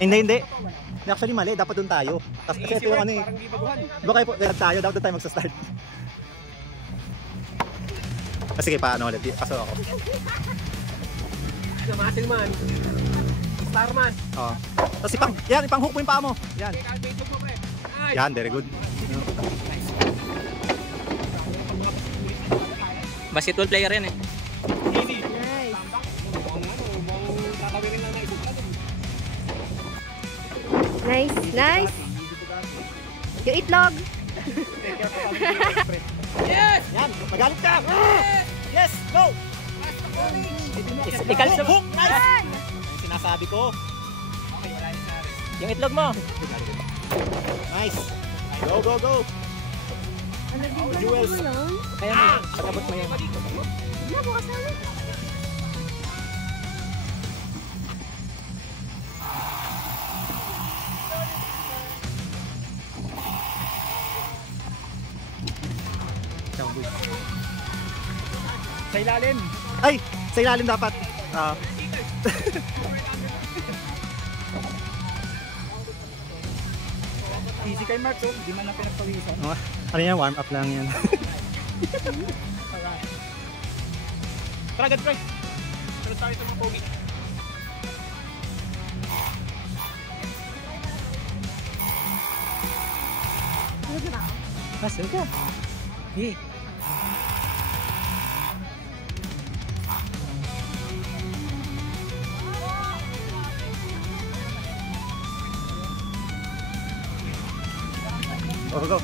Hindi. Actually mali, dapat doon tayo. Kasi ito yung ano eh. Diba kayo po, tayo, dapat doon tayo magsa-start. Sige pa, ano ulit, pasok ako. Muscle man. Star man. Oo. Tapos ipang-hook mo yung paa mo. Yan. Yan, very good. Basketball player yan eh. Nice. Yung itlog. Yes! Yan, magalit ka! Yes, go! Ikalso. Hook! Nice! Sinasabi ko. Yung itlog mo. Nice! Go! Ano din ba Jewels. yun? Kaya mo, pag-abot mo yun. Wala, bukas na ulit. Sa ilalim. Ay! Sa ilalim dapat. Easy kay Mark, so hindi man na pinagpawisan. Ano yan? Warm up lang yan. Tara, agad, Frank. Tara tayo sa mga pogi. Masal ka. Eh. Go.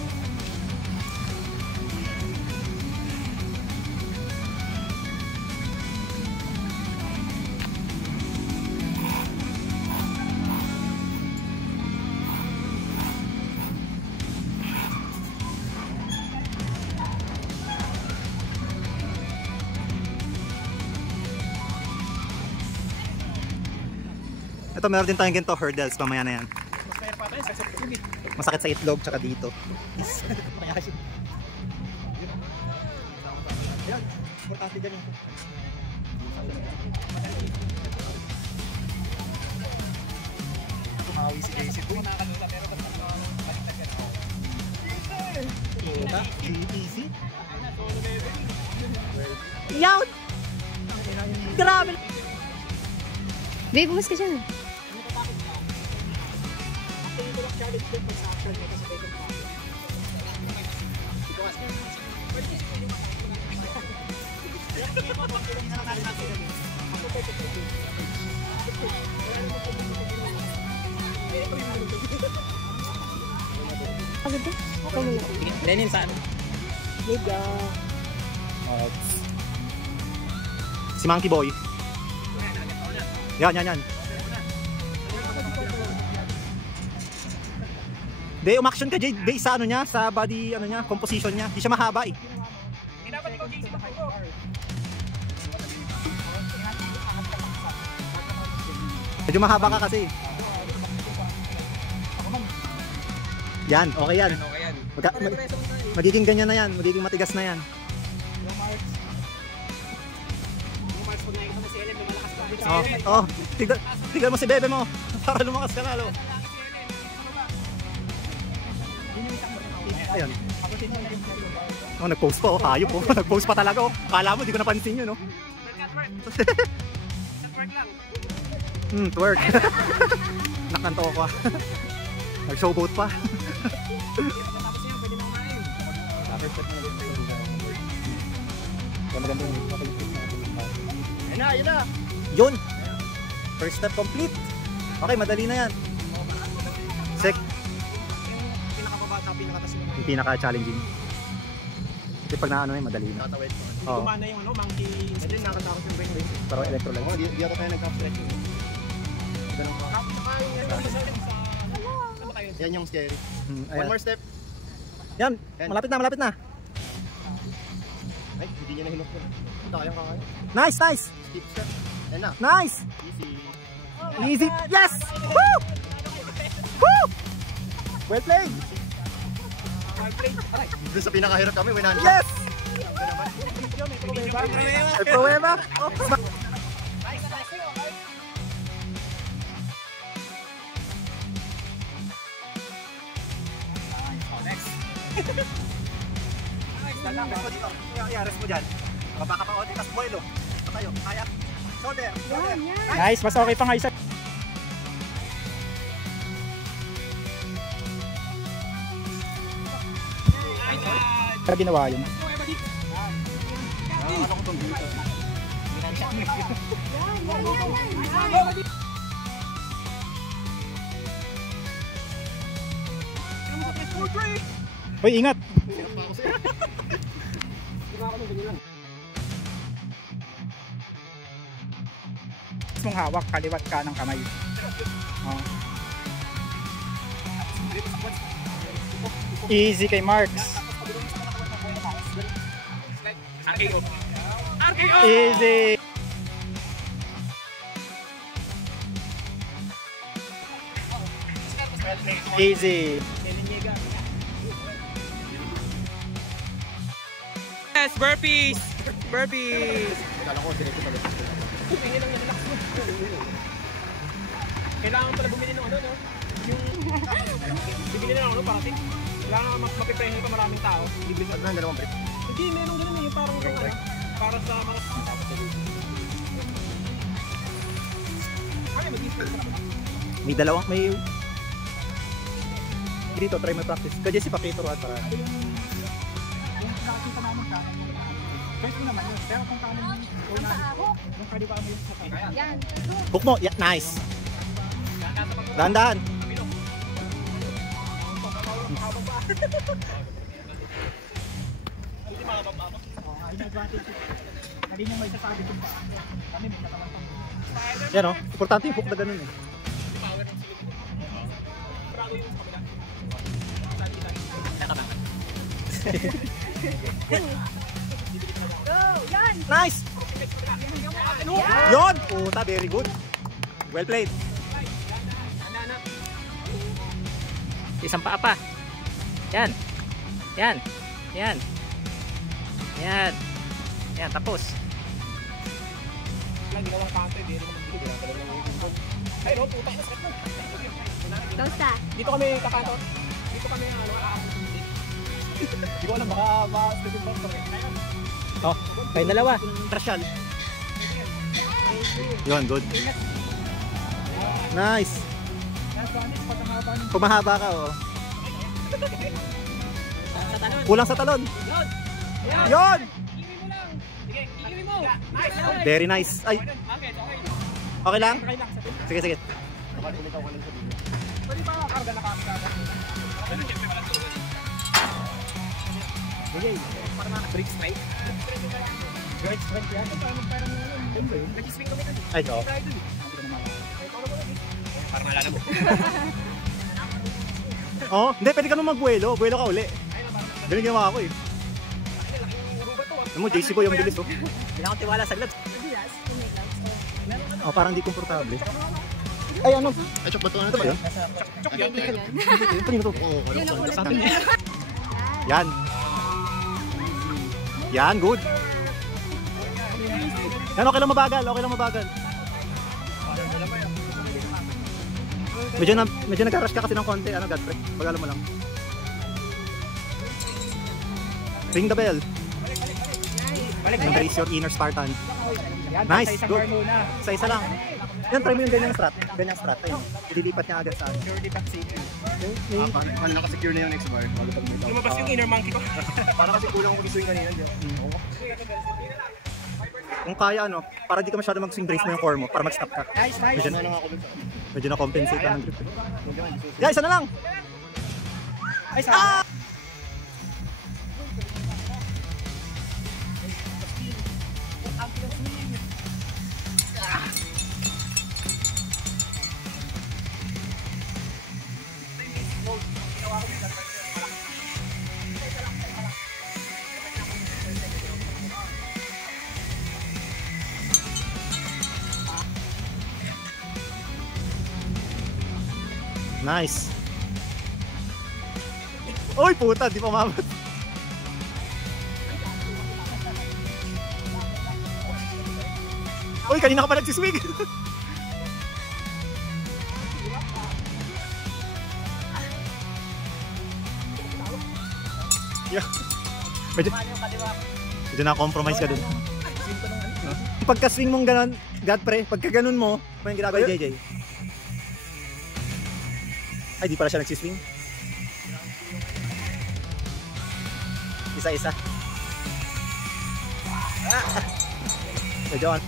Ito, meron din tayong ganito hurdles, mamaya na yan. Masakit sa itlog, tsaka dito. Ayan, importante dyan yung tumawi si Casey po. Easy. Yawn! Grabe! Babe, bumas ka dyan. Agad din. Lenin saan? Si Monkey Boy. Yan. Hindi, umaction ka Jade, base sa ano niya, sa body ano niya, composition niya. Hindi siya mahaba eh. Medyo mahaba ka kasi. Yan, okay yan. Magiging ganyan na yan, magiging matigas na yan. Oh, tignan mo si bebe mo para lumakas ka lalo. Ayan. Oh, nag-post pa oh, hayop po. Nag-post pa talaga oh. Kala mo, di ko napansin yun oh. Twerk. Nakanto ko ah. Nag-showboat pa. Ayun na. Yun. First step complete. Okay, madali na yan. Yung pinaka-challenging. Kasi pag naano na yun, madali na. Oo. Kumana yung ano, monkey. Hindi, nakatakot yung brain wave. Pero electrolyte. Oo, di ako tayo nag-stretching. Ganun pa. Yan yung scary. One more step. Yan, malapit na. Ay, hindi niya nahinok ko. Kaya. Nice. Skip step. Yan na. Nice. Easy. Yes! Woo! Well played. Doon sa pinakahirap kami, winahan siya. Yes! May problema? Rest mo dito. Yeah, rest mo dyan. Baba ka pa konti, tas buwelo. Patayo, kaya. Shoulder, shoulder. Yan, yan. Nice, mas okay pa nga isa. Kaya ginawa yun. Hoy, ingat! Mong hawak, kaliwat ka ng kamay. Oh. Easy kay Marks. Easy. Easy. Yes, burpees! Burpees! Kailangan pala bumili ng ano, no? Yung... Bibili na lang ano, parati. Kailangan mapiprehin pa maraming tao. Bibili sa dalawang brief. Hindi, meron ganun yung parang ano, para sa mga... Ay, May dalawang, may... Dito, try mo practice. Kaya si Pakito at para. yung nakakita namin ka. First mo naman yun. Pero kung kanin yung kaliwa mo yung sa kanya. Yan. Hook mo, yeah, nice. Dahan-dahan. Yung advantage. Hindi niya may sasabi kung pa. Kami may naman itong... Yan o, importante yung hook na ganun eh. Nice! Yon! Puta, very good. Well played. Isang paa pa. Yan. Yan. Yan. Yan. Yan, tapos. Lang ginawang kanto, hindi rin naman dito. Ay, no, puta, sakit mo. Basta. Dito kami kakanto. Dito kami ano, Hindi ko alam, baka ma-stupid ba ito. Oh, kayo dalawa. Trasyal. Yon, good. Nice. Pumahaba ka, oh. Kulang sa talon. Yon! Very nice. Ay, okay lang? Sige, sige. Pwede ba karga na kami? Para maka-break strike. Break strike yan. Nag-swing kami kasi. Ay, oo. Para nalala mo. Oh, hindi, pwede ka naman magbuelo. Buelo ka uli. Ganun ginawa ko eh. Alam mo, JC Boy, ang bilis oh. Hindi na ako tiwala sa gloves. Oh, parang di komportable. Ay, ano? Ay, chok ba ito? Ano Ito ba yun? Ito yun ito. Yun ang ulit. Yan. Yan, good. Yan, okay lang mabagal. Okay lang mabagal. Medyo nag-rush ka kasi ng konti. Ano, Godfrey? Pagalo mo lang. Ring the bell. And raise your inner Spartan. Nice, good. Isa-isa lang. Yan, try mo yung ganyang strat. Ganyang strat. Ayun. Ililipat niya agad sa akin. Paano nakasecure na yung next bar? Lumabas yung inner monkey ko. Para kasi kulang ako mag-swing kanina. Kung kaya, ano, para di ka masyado mag-swing brace mo yung core mo para mag-stop ka. Nice, nice. Medyo na-compensate ka ng grip. Guys, isa na lang! Ay, sa Nice! Uy, puta, di pa umabot. Uy, kanina ka pa nagsiswing. Medyo na-compromise ka dun. Pagka-swing mong ganon, Godfrey, pagka ganon mo, ano yung ginagawa ni JJ? Ay, di pala siya nagsiswing. Isa-isa. Medyo on.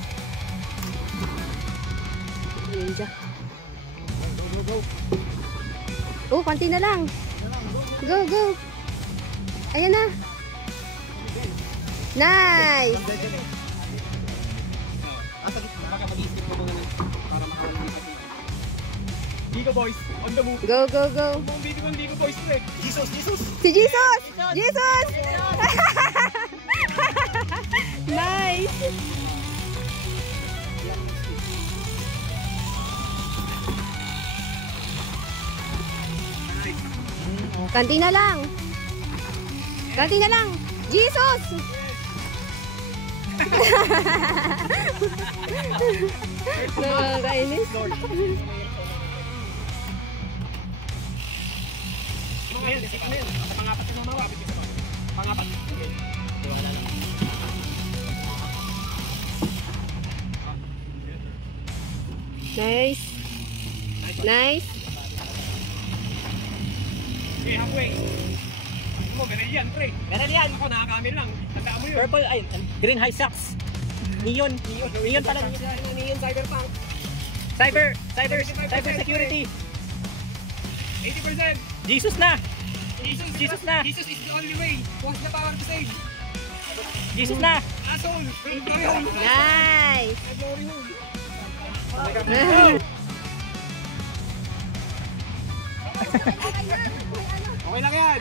Ninja. Oh, konti na lang. Go, go. Ayan na. Nice. Bigo boys, on the move. Go, go, go. Buong Bigo boys to eh. Jesus! Jesus! Si Jesus! Jesus! Nice. Kanti na lang. Kanti na lang. Jesus! Nakakainis. Ngayon, isip na yun. Pangapat na naman, wapit ka sa pangapat. Okay. Tiwala lang. Nice. Nice. Okay, halfway. Ano mo, ganun yan, pre. Ganun yan. Ako, nakakamin lang. Tandaan mo yun. Purple, ay, green high socks. Neon. Neon pala. Neon cyberpunk. Cyber security. 80%. Jesus na. Jesus na. Jesus is the only way. What's the power to save? Jesus na. Asshole. Glory hole. Nice. Glory hole. Okay lang yan.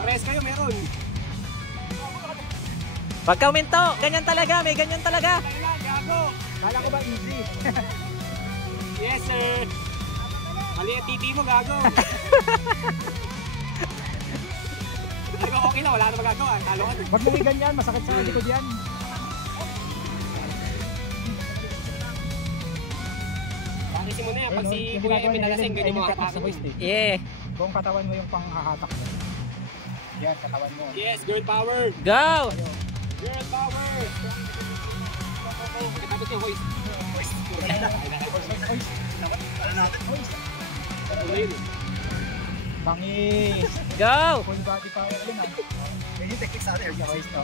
Pares kayo, meron. Pagka uminto, ganyan talaga, may ganyan talaga. Kailan, gago. Kala ko ba easy? Yes, sir. Mali ang titi mo, gago. Diba okay lang, wala na magagawa. Talo ka. Wag mo ganyan, masakit sa likod yan. Pakisin mo na yan. Pag si Kuya Emin nalasing, ganyan mo kakasabay. Yeah. Kung katawan mo yung panghahatak mo. Yan, katawan mo. Yes, girl power. Go! Girl power. Kapagod yung voice. Bangis! Go! Full body power yun ah. Yan yung technique sa atin. Voice to.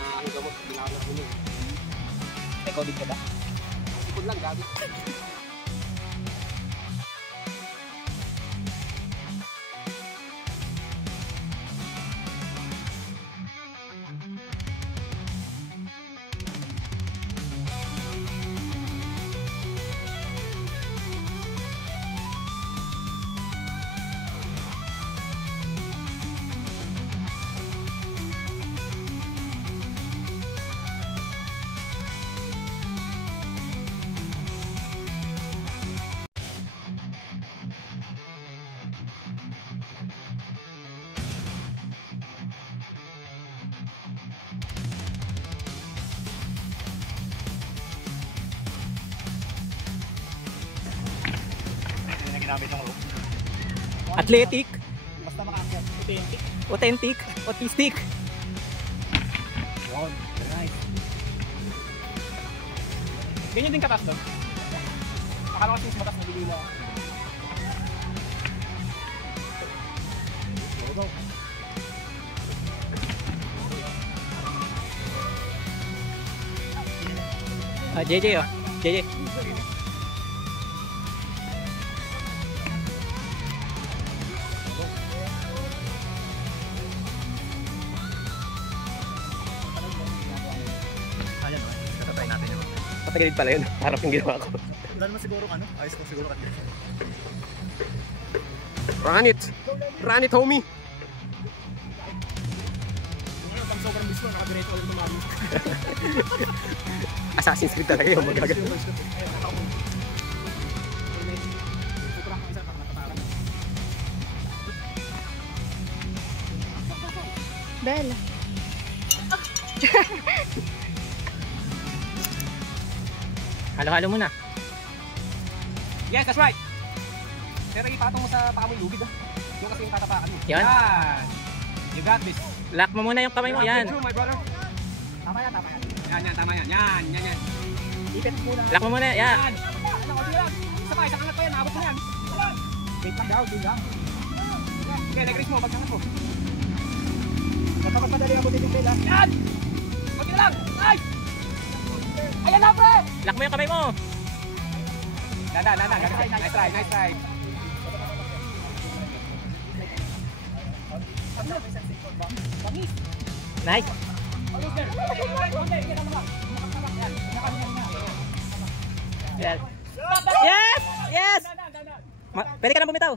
Ang gamot, ginagawa ko yun. May COVID ka ba? Sipod lang, gabi. Ginamit ng rope. Athletic, Basta makakyat. authentic, autistic. Yun. Very nice. Ganyan din katas doon. Akala kasi mas matas na bigila. Go, go. JJ oh. JJ. Ayan o. Natatry natin yun. Patagilid pala yun. Harap yung ginawa ko. Wala naman siguro ano. Ayos ko siguro kanina. Run it! Run it, homie! Pag sobrang bilis mo, nakadirect ulit ng mami. Assassin's Creed talaga yung magagano. Bella. Halo-halo muna. Yes, that's right! Pero ipatong mo sa paa mo yung lubid ah. Yung kasi yung tatapakan mo. Yan. You got this. Lock mo muna yung kamay mo. Yan. My brother. Tama yan, tama yan. Yan, tama yan. Yan. Ipit muna. Lock mo muna. Yan. Yan. Isa pa angat pa yan. Abot mo yan. Wait lang daw, din lang. Okay, nag-raise mo. Pagsangat mo. Napakapadali ako din yung bela. Yan! Kunti na lang! Nice! Ayan na, pre! Lock mo yung kamay mo. Dada. Nice try. Nice. Yes! Yes! Pwede ka na bumitaw.